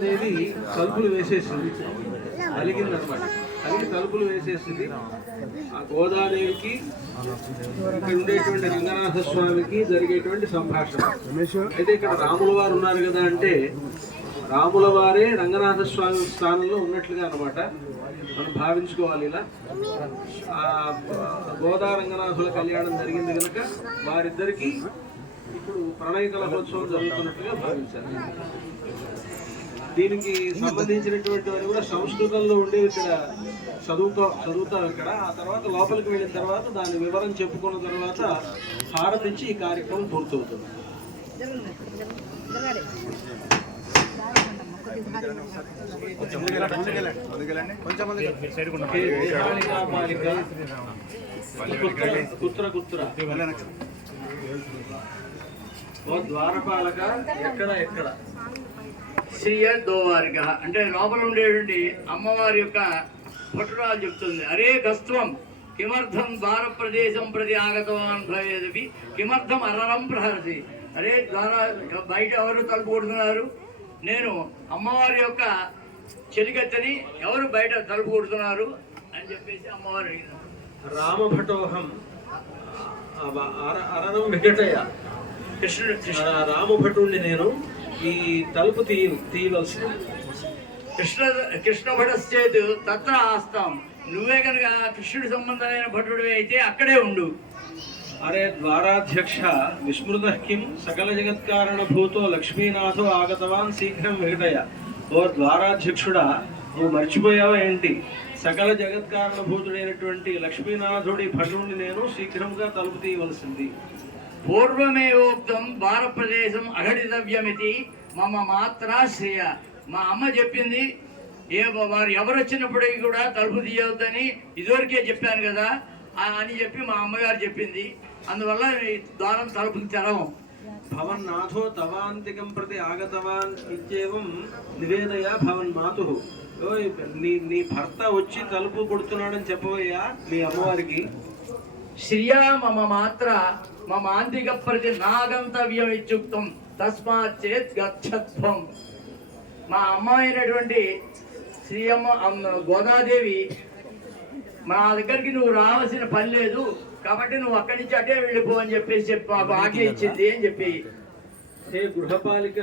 అనేది తలుపులు వేసేసింది. అలిగింది అనమాట అలిగి తలుపులు వేసేసింది. ఆ గోదాదేవికి ఇక్కడ ఉండేటువంటి రంగనాథ స్వామికి జరిగేటువంటి సంభాషణ. అయితే ఇక్కడ రాముల వారు ఉన్నారు కదా అంటే రాముల వారే రంగనాథ స్వామి స్థానంలో ఉన్నట్లుగా అనమాట మనం భావించుకోవాలి ఇలా. ఆ గోదా రంగనాథుల కళ్యాణం జరిగింది కనుక వారిద్దరికీ ఇప్పుడు ప్రణయ కలహోత్సవం జరుగుతున్నట్లుగా భావించాలి దీనికి సంబంధించినటువంటి వారు కూడా సంస్కృతంలో ఉండేవి ఇక్కడ చదువుతో చదువుతాం ఇక్కడ ఆ తర్వాత లోపలికి వెళ్ళిన తర్వాత దాని వివరం చెప్పుకున్న తర్వాత హారతిచ్చి ఈ కార్యక్రమం పూర్తవుతుంది కుత్ర కుత్ర ఓ ద్వారపాలక ఎక్కడ ఎక్కడ శ్రీయ దోవారిక అంటే లోపల ఉండేటువంటి అమ్మవారి యొక్క పుట్టురాలు చెప్తుంది. అరే కస్త్వం కిమర్థం ద్వార ప్రదేశం ప్రతి ఆగతవాన్ భవేదపి కిమర్థం అరరం ప్రహరసి అరే ద్వార బయట ఎవరు తలుపు కొడుతున్నారు? నేను అమ్మవారి యొక్క చెలికత్తని ఎవరు బయట తలుపు కొడుతున్నారు? అని చెప్పేసి అమ్మవారు అడిగినారు. రామభటోహం అవ- అర- అరణం వికటయ కృష్ణుడు రామభటుణ్ణి నేను ఈ తలుపు తీయ తీయవలసింది. కృష్ణ కృష్ణ భటశ్చేత్ తత్ర ఆస్తాం. నువ్వే కనుక కృష్ణుడి సంబంధమైన భటుడివి అయితే అక్కడే ఉండు. అరే ద్వారాధ్యక్ష విస్మృత కిం సకల జగత్కారణ భూతో లక్ష్మీనాథో ఆగతవాన్ శీఘ్రం వికటయ ఓ ద్వారాధ్యక్షుడా నువ్వు మర్చిపోయావా ఏంటి? సకల జగత్కారణ భూతుడైనటువంటి లక్ష్మీనాథుడి భటుడిని నేను శీఘ్రంగా తలుపు తీయవలసింది. పూర్వమేవోక్తం భారతదేశం అఘటితవ్యమితి. మమ మాత్రా శ్రేయ మా అమ్మ చెప్పింది ఏ వారు ఎవరు వచ్చినప్పటికీ కూడా తలుపు తీయవద్దని ఇదివరకే చెప్పాను కదా అని చెప్పి మా అమ్మగారు చెప్పింది. అందువల్ల ద్వారం తలుపులు తెరవం. భవన్నాథో తవాంతికం ప్రతి ఆగతవాన్ ఇత్యేవం నివేదయ భవన్ మాతు. నీ నీ భర్త వచ్చి తలుపు కొడుతున్నాడని చెప్పవయ్యా మీ అమ్మవారికి. శ్రియా మమ మాత్ర మమ ఆంతిక ప్రతి నాగంతవ్యం ఇత్యుక్తం తస్మాత్ చేత్ గచ్చత్వం మా అమ్మ అయినటువంటి శ్రీయమ్మ అమ్మ గోదాదేవి మా దగ్గరికి నువ్వు రావాల్సిన పని లేదు కాబట్టి నువ్వు అక్కడి నుంచి అటే వెళ్ళిపో అని చెప్పేసి చెప్పి మాకు ఆజ్ఞ ఇచ్చింది అని చెప్పి. గృహపాలిక